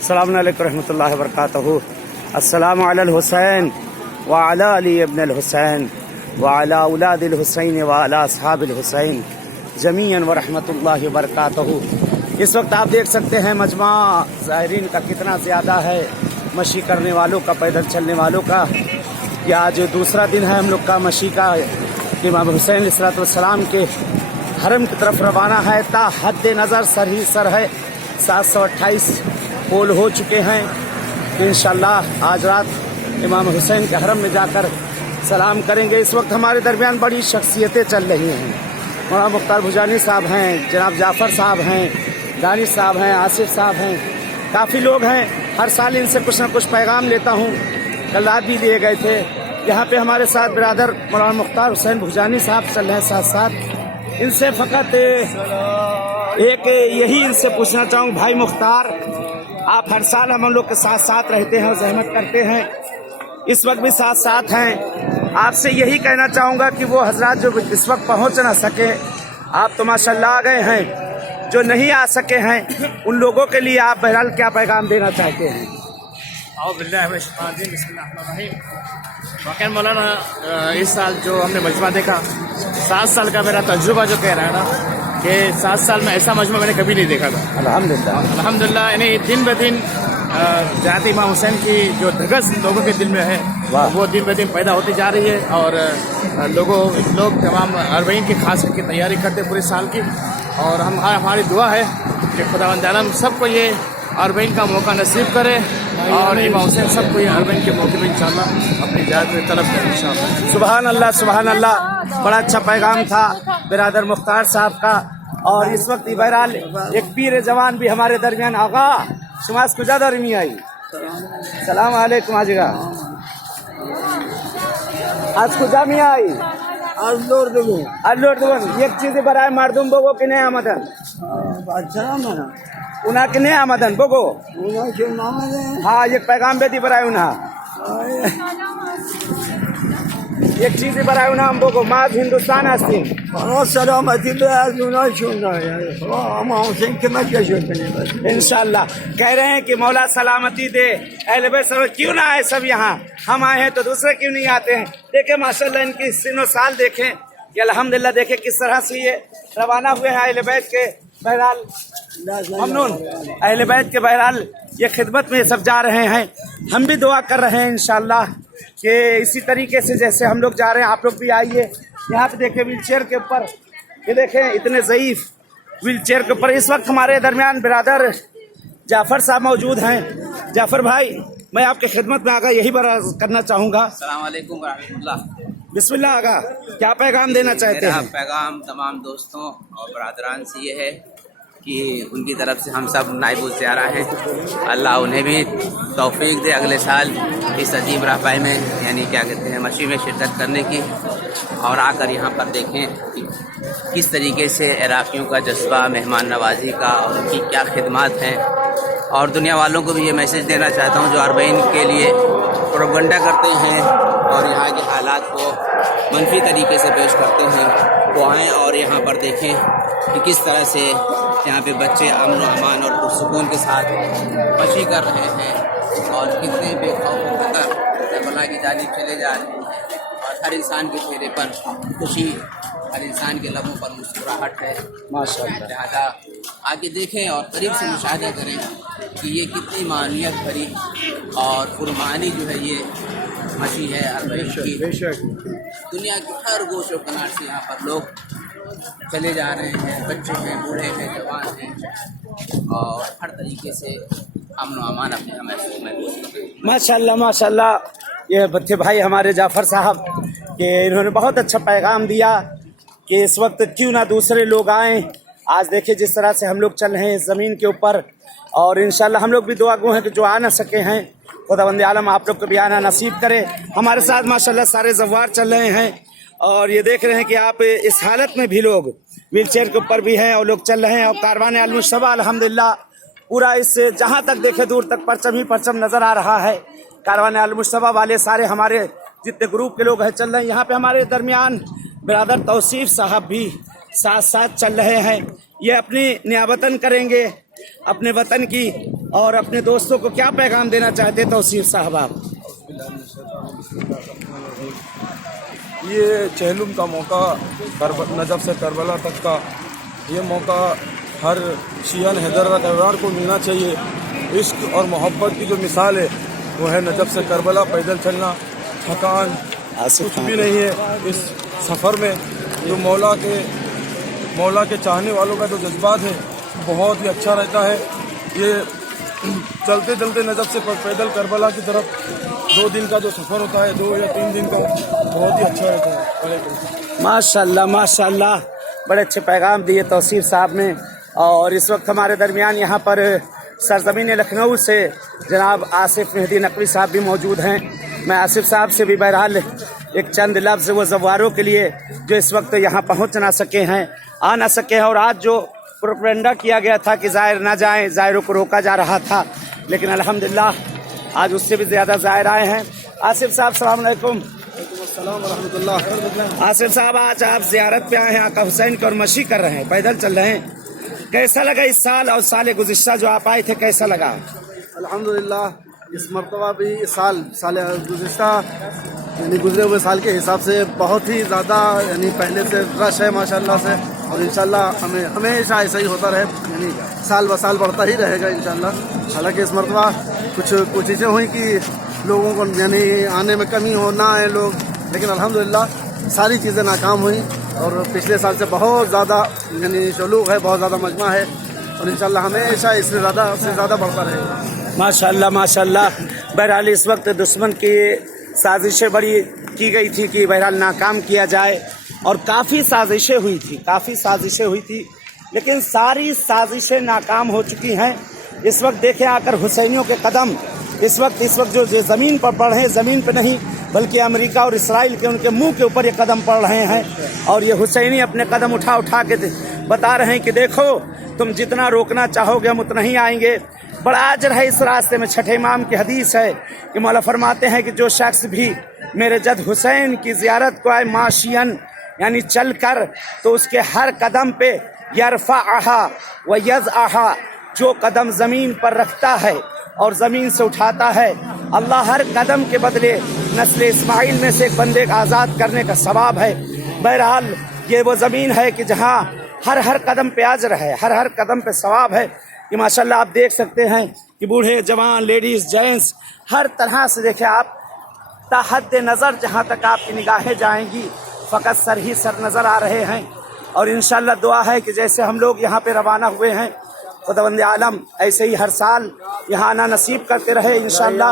السلام علیکم رحمۃ اللہ وبرکاتہ. السلام علی الحسین وعلی علی ابن الحسین وعلی اولاد الحسین وعلی اصحاب الحسین جمیعا ورحمۃ اللہ وبرکاتہ. اس وقت آپ دیکھ سکتے ہیں مجمع زائرین کا کتنا زیادہ ہے، مشی کرنے والوں کا، پیدل چلنے والوں کا. یہ آج دوسرا دن ہے ہم لوگ کا مشی کا. امام حسین علیہ السلام کے حرم کی طرف روانہ ہے. تا حد نظر سر ہی سر ہے. 728 پول ہو چکے ہیں. انشاءاللہ آج رات امام حسین کے حرم میں جا کر سلام کریں گے. اس وقت ہمارے درمیان بڑی شخصیتیں چل رہی ہیں. مولانا مختار بھوجانی صاحب ہیں، جناب جعفر صاحب ہیں، دانش صاحب ہیں، آصف صاحب ہیں، کافی لوگ ہیں. ہر سال ان سے کچھ نہ کچھ پیغام لیتا ہوں. کل رات بھی لیے گئے تھے. یہاں پہ ہمارے ساتھ برادر مولانا مختار حسین بھوجانی صاحب چل رہے ہیں ساتھ ساتھ. ان سے فقط ایک یہی ان سے پوچھنا چاہوں، بھائی مختار، آپ ہر سال ہم لوگ کے ساتھ ساتھ رہتے ہیں اور زحمت کرتے ہیں، اس وقت بھی ساتھ ساتھ ہیں. آپ سے یہی کہنا چاہوں گا کہ وہ حضرات جو اس وقت پہنچ نہ سکے، آپ تو ماشاءاللہ آ گئے ہیں. جو نہیں آ سکے ہیں ان لوگوں کے لیے آپ بہرحال کیا پیغام دینا چاہتے ہیں؟ اعوذ باللہ من الشیطان الرجیم، بسم اللہ الرحمن الرحیم. واقعا مولانا اس سال جو ہم نے مجمع دیکھا، 7 سال کا میرا تجربہ جو کہہ رہا ہے نا کہ 7 سال میں ایسا مجمع میں نے کبھی نہیں دیکھا تھا. الحمدللہ یعنی دن بہ دن ذات امام حسین کی جو دھگس لوگوں کے دل میں ہے وہ دن بہ دن پیدا ہوتی جا رہی ہے. اور لوگ تمام اربعین کی خاص کی تیاری کرتے پورے سال کی. اور ہماری دعا ہے کہ خداوند عالم سب کو یہ اربعین کا موقع نصیب کرے اور امام حسین سب کو یہ اربعین کے موقع میں انشاءاللہ اپنی جات میں طلب کرے انشاءاللہ. سبحان اللہ سبحان اللہ. بڑا اچھا پیغام تھا برادر مختار صاحب کا. اور اس وقت بہرحال ایک پیر جوان بھی ہمارے درمیان. آغا شماس کجا داری می آئی. السلام علیکم. آجگا آج کجا می آئی؟ یک چیزی برای مردم بگو که نه آمدن. اونا که نه آمدن بگو. ہاں یک پیغام بدی برای اونها. یک چیزی برای اونها هم بگو. ما از هندوستان هستیم. سلامتی به از اونایشون داره. اما حسین که مکه شد کنیم انشاءاللہ. کہہ رہے ہیں کہ مولا سلامتی دے. اہل بیت سب کیوں نہ آئے سب یہاں؟ ہم آئے ہیں تو دوسرے کیوں نہیں آتے ہیں؟ دیکھیں ماشاءاللہ ان کی سن و سال دیکھیں کہ الحمدللہ دیکھیں کس طرح سے یہ روانہ ہوئے ہیں اہل بیت کے. بہرحال ممنون. اہل بیت کے بہرحال یہ خدمت میں سب جا رہے ہیں. ہم بھی دعا کر رہے ہیں انشاءاللہ کہ اسی طریقے سے جیسے ہم لوگ جا رہے ہیں آپ لوگ بھی آئیے. یہاں پہ دیکھیں ویل چیئر کے اوپر، یہ دیکھیں اتنے ضعیف ویل چیئر کے اوپر. اس وقت ہمارے درمیان برادر جعفر صاحب موجود ہیں. جعفر بھائی، میں آپ کی خدمت میں آگا یہی برعرض کرنا چاہوں گا. السلام علیکم ورحمۃ اللہ. بسم اللہ آگا، کیا پیغام دینا چاہتے میرا ہیں؟ پیغام تمام دوستوں اور برادران سے یہ ہے کہ ان کی طرف سے ہم سب نائب الزیارہ ہیں. اللہ انہیں بھی توفیق دے اگلے سال اس عظیم رہبائی میں یعنی کیا کہتے ہیں مشی میں شرکت کرنے کی، اور آ کر یہاں پر دیکھیں کہ کس طریقے سے عراقیوں کا جذبہ، مہمان نوازی کا اور ان کی کیا خدمات ہیں. اور دنیا والوں کو بھی یہ میسیج دینا چاہتا ہوں جو اربعین کے لیے پروپیگنڈا کرتے ہیں اور یہاں کے حالات کو منفی طریقے سے پیش کرتے ہیں، وہ آئیں اور یہاں پر دیکھیں کہ کس طرح سے یہاں پہ بچے امن و امان اور پرسکون کے ساتھ مشی کر رہے ہیں اور کتنے بے خوف و خطر کربلا کی جانب چلے جا رہے ہیں. اور ہر انسان کے چہرے پر خوشی، ہر انسان کے لبوں پر مسکراہٹ ہے ماشاءاللہ. لہٰذا آگے دیکھیں اور قریب سے مشاہدہ کریں کہ یہ کتنی معنویت بھری اور پرمعنی جو ہے یہ مشی ہے اربعین کی. دنیا کے ہر گوش و کنار سے یہاں پر لوگ چلے جا رہے ہیں، بچے ہیں، بوڑھے ہیں، جوان ہیں، اور ہر طریقے سے امن و امان اپنے ہمیں محفوظ کر رہے ہیں. ماشاءاللہ ماشاءاللہ. یہ بچے بھائی ہمارے جعفر صاحب کہ انہوں نے بہت اچھا پیغام دیا کہ اس وقت کیوں نہ دوسرے لوگ آئیں. آج دیکھیں جس طرح سے ہم لوگ چل رہے ہیں اس زمین کے اوپر، اور انشاءاللہ ہم لوگ بھی دعا گو ہیں کہ جو آ نہ سکے ہیں خداوند عالم آپ لوگ کو بھی آنا نصیب کرے. ہمارے ساتھ ماشاءاللہ سارے زوار چل رہے ہیں اور یہ دیکھ رہے ہیں کہ آپ اس حالت میں بھی لوگ ویل چیئر کے اوپر بھی ہیں اور لوگ چل رہے ہیں. اور کاروان المصطفیٰ الحمدللہ پورا اس سے جہاں تک دیکھے دور تک پرچم ہی پرچم نظر آ رہا ہے. کاروان المصطفیٰ والے سارے ہمارے جتنے گروپ کے لوگ ہیں چل رہے ہیں. یہاں پہ ہمارے درمیان برادر توصیف صاحب بھی ساتھ ساتھ چل رہے ہیں. یہ اپنی نیابتاً کریں گے अपने वतन की और अपने दोस्तों को क्या पैगाम देना चाहते तौसीफ साहब आप? ये चहलुम का मौका नजफ से करबला तक का ये मौका हर शियन हैदर करवार को मिलना चाहिए। इश्क और मोहब्बत की जो मिसाल है वो है नजफ से करबला। पैदल चलना थकान कुछ भी नहीं है इस सफ़र में। जो मौला के चाहने वालों का जो जज्बात है बहुत ही अच्छा रहता है। ये चलते चलते नजफ से पैदल करबला की तरफ 2 दिन का जो सफ़र होता है 2 या 3 दिन का बहुत ही अच्छा रहता है। माशाल्लाह माशाल्लाह, बड़े अच्छे पैगाम दिए तौसीफ साहब ने। और इस वक्त हमारे दरमियान यहाँ पर सरजमीन लखनऊ से जनाब आसिफ मेहदी नकवी साहब भी मौजूद हैं। मैं आसिफ साहब से भी बहरहाल एक चंद लफ्ज़ वो ज़वारों के लिए जो इस वक्त यहाँ पहुँच ना सके हैं, आ ना सके हैं, और आज जो प्रोपेगेंडा किया गया था कि ज़ाहिर ना जाएं, ज़ाहिरों को रोका जा रहा था, लेकिन अल्हम्दुलिल्लाह आज उससे भी ज़्यादा ज़ाहिर आए हैं। आसिफ साहब सलाम अलैकुम। आसिफ साहब, आज आप ज़ियारत पे आए हैं आका हुसैन की और मशी कर रहे हैं, पैदल चल रहे हैं। कैसा लगा इस साल और साल गुज़िश्ता जो आप आए थे, कैसा लगा? अल्हम्दुलिल्लाह इस मरतबा भी इस साल गुज़िश्ता यानी गुजरे हुए साल के हिसाब से बहुत ही ज़्यादा यानी पहले से रश है माशाल्लाह से, और इंशाल्लाह हमें हमेशा ऐसा ही होता रहे, यानी साल ब साल बढ़ता ही रहेगा इंशाल्लाह। हालांकि इस मरतबा कुछ चीज़ें हुई कि लोगों को यानी आने में कमी हो ना आए लोग, लेकिन अल्हम्दुलिल्लाह सारी चीज़ें नाकाम हुई और पिछले साल से बहुत ज़्यादा यानी शलूक है, बहुत ज़्यादा मजमा है, और इंशाल्लाह हमेशा इससे ज़्यादा बढ़ता रहेगा। माशाल्लाह माशाल्लाह। बहरहाल इस वक्त दुश्मन की साजिशें बड़ी की गई थी कि बहरहाल नाकाम किया जाए, और काफ़ी साजिशें हुई थी, लेकिन सारी साजिशें नाकाम हो चुकी हैं। इस वक्त देखें आकर हुसैनियों के कदम इस वक्त जो ज़मीन पर पड़ रहे हैं, ज़मीन पर नहीं बल्कि अमेरिका और इसराइल के उनके मुंह के ऊपर ये कदम पड़ रहे हैं, और ये हुसैनी अपने कदम उठा के बता रहे हैं कि देखो तुम जितना रोकना चाहोगे हम उतना ही आएंगे। बड़ा अजर है इस रास्ते में। छठे इमाम की हदीस है कि मौला फरमाते हैं कि जो शख्स भी मेरे जद हुसैन की ज़ियारत को आए माशियन यानी चल कर, तो उसके हर कदम पे यरफ़अहा व यज़अहा, जो कदम ज़मीन पर रखता है और ज़मीन से उठाता है, अल्लाह हर कदम के बदले नस्ल इस्माइल में से एक बंदे को आज़ाद करने का सवाब है। बहरहाल ये वो ज़मीन है कि जहाँ हर कदम पे अजर है, हर कदम पे सवाब है। कि माशाल्लाह आप देख सकते हैं कि बूढ़े जवान लेडीज़ जेंट्स हर तरह से देखें आप, ताहद नज़र जहाँ तक आपकी निगाहें जाएंगी फ़कत सर ही सर नज़र आ रहे हैं। और इंशाल्लाह दुआ है कि जैसे हम लोग यहाँ पे रवाना हुए हैं, खुदावंद आलम ऐसे ही हर साल यहाँ आना नसीब करते रहे इंशाल्लाह।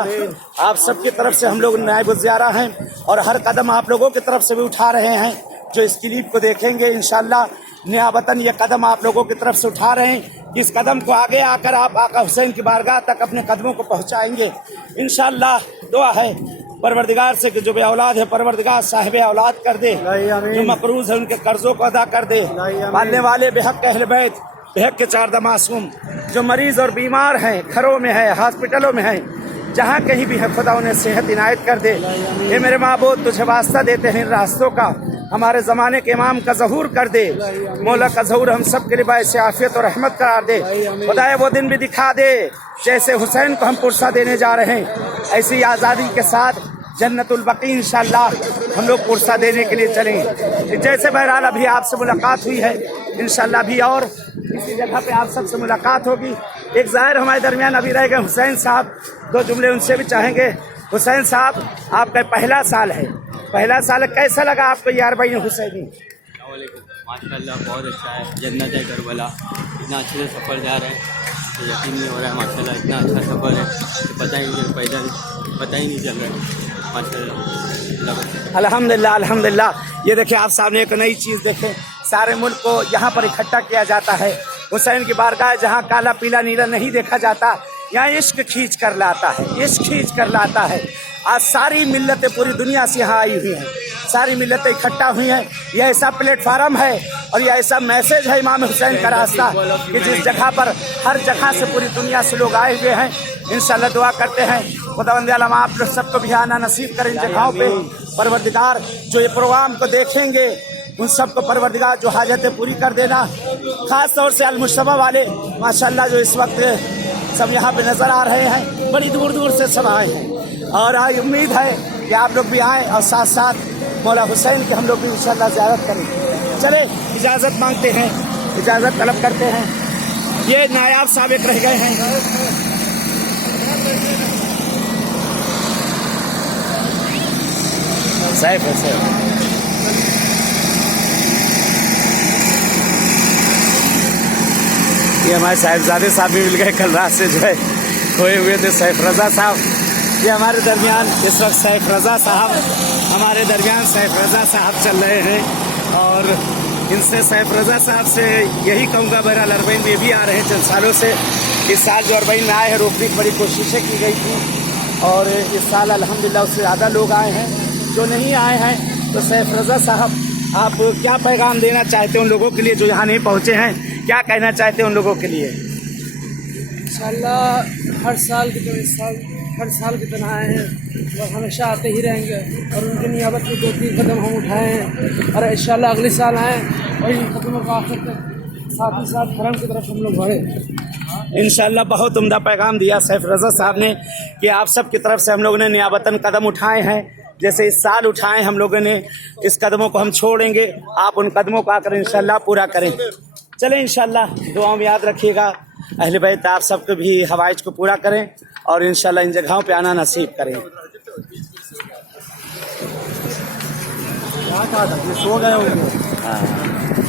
आप सबकी तरफ से हम लोग नायब ज़ियारा हैं, और हर कदम आप लोगों की तरफ से भी उठा रहे हैं। जो इस क्लिप को देखेंगे इंशाल्लाह नियाबतन ये कदम आप लोगों की तरफ से उठा रहे हैं कि इस कदम को आगे आकर आप आका हुसैन की बारगाह तक अपने कदमों को पहुँचाएँगे इंशाल्लाह। दुआ है परवरदिगार से कि जो बे औलाद है परवरदिगार साहिब औलाद कर दे, जो मकरूज है उनके कर्जों को अदा कर दे, पालने वाले बेहक अहले बैत, बेहक के 4 मासूम, जो मरीज और बीमार हैं, घरों में है, हॉस्पिटलों में हैं, जहाँ कहीं भी है, खुदा उन्हें सेहत इनायत कर दे। ये मेरे माबूद तुझे वास्ता देते हैं इन रास्तों का, हमारे ज़माने के इमाम का ज़हूर कर दे, मौला का ज़हूर हम सब के लिए बाइस आफियत और रहमत करार दे। खुदाए वो दिन भी दिखा दे जैसे हुसैन को हम पुरसा देने जा रहे हैं, ऐसी आज़ादी के साथ जन्नतुल बकी इंशाल्लाह हम लोग पुरसा देने के लिए चलेंगे। जैसे बहरहाल अभी आपसे मुलाकात हुई है, इंशाल्लाह भी और इसी जगह पे आप सबसे मुलाकात होगी। एक ज़ाहिर हमारे दरमियान अभी रह गए हुसैन साहब, 2 जुमले उनसे भी चाहेंगे। हुसैन साहब, आपका पहला साल है, कैसा लगा आपको यार भाई हुसैनी? माशाल्लाह बहुत अच्छा है, जन्नत है करबला। इतना अच्छे से सफ़र जा रहे हैं, तो यकीन नहीं हो रहा है माशाल्लाह, इतना अच्छा सफ़र है कि पता ही नहीं चल रहा है माशाल्लाह। अल्हम्दुलिल्लाह अल्हम्दुलिल्लाह। ये देखिए आप सामने एक नई चीज़ देखें, सारे मुल्क को यहाँ पर इकट्ठा किया जाता है। हुसैन की बारगाह जहाँ काला पीला नीला नहीं देखा जाता, यहाँ इश्क खींच कर लाता है। आज सारी मिल्लतें पूरी दुनिया से यहाँ आई हुई हैं, सारी मिल्लतें इकट्ठा हुई हैं। यह ऐसा प्लेटफार्म है और यह ऐसा मैसेज है इमाम हुसैन का रास्ता कि जिस जगह पर हर जगह से पूरी दुनिया से लोग आए हुए हैं। इंशाल्लाह दुआ करते हैं खुदावंद आलम आप लोग सबको भी आना नसीब करें इन जगहों पे। परवरदिगार जो ये प्रोग्राम को देखेंगे उन सबको परवरदिगार जो हाजतें पूरी कर देना। ख़ास तौर से अल-मुश्तबा वाले माशाल्लाह जो इस वक्त सब यहाँ पे नज़र आ रहे हैं, बड़ी दूर दूर से सब आए हैं और आज उम्मीद है कि आप लोग भी आएँ और साथ साथ मौला हुसैन के हम लोग भी इंशाअल्लाह ज़ियारत करें। चले इजाज़त मांगते हैं, इजाज़त तलब करते हैं। ये नायाब साबिक रह गए हैं। सैफ है सैफ। ये हमारे साहिबजादे साहब भी मिल गए, कल रात से जो है खोए हुए थे सैफ रज़ा साहब। ये हमारे दरमियान इस वक्त सैफ रज़ा साहब हमारे दरमियान सैफ रज़ा साहब चल रहे हैं और इनसे सैफ रज़ा साहब से यही कहूँगा, बहरहाल अरबईन में भी आ रहे हैं चंद सालों से। इस साल जो अरबईन में आए हैं रोकने की बड़ी कोशिशें की गई थी और इस साल अल्हम्दुलिल्लाह उससे ज़्यादा लोग आए हैं। जो नहीं आए हैं तो सैफ रज़ा साहब आप क्या पैगाम देना चाहते हैं उन लोगों के लिए जो यहाँ नहीं पहुँचे हैं, क्या कहना चाहते हैं उन लोगों के लिए? इंशाअल्लाह हर साल की तरह इस साल हर साल की तरह आए हैं और हमेशा आते ही रहेंगे और उनकी नियाबत में 2-3 कदम हम उठाए हैं और इंशाअल्लाह अगले साल आएँ और इन कदमों को आखिर तक साथ ही साथ हरम की तरफ हम लोग बढ़े। इंशाअल्लाह बहुत उम्दा पैगाम दिया सैफ रज़ा साहब ने कि आप सब की तरफ से हम लोगों ने नियाबतन कदम उठाए हैं। जैसे इस साल उठाए हम लोगों ने, इस कदमों को हम छोड़ेंगे, आप उन कदमों को आकर इंशाअल्लाह पूरा करें। चलें इंशाअल्लाह दुआ में याद रखिएगा, अहले बैत आप सबको भी हवाइज को पूरा करें और इंशाअल्लाह इन जगहों पे आना नसीब करें। सो गए होंगे। हाँ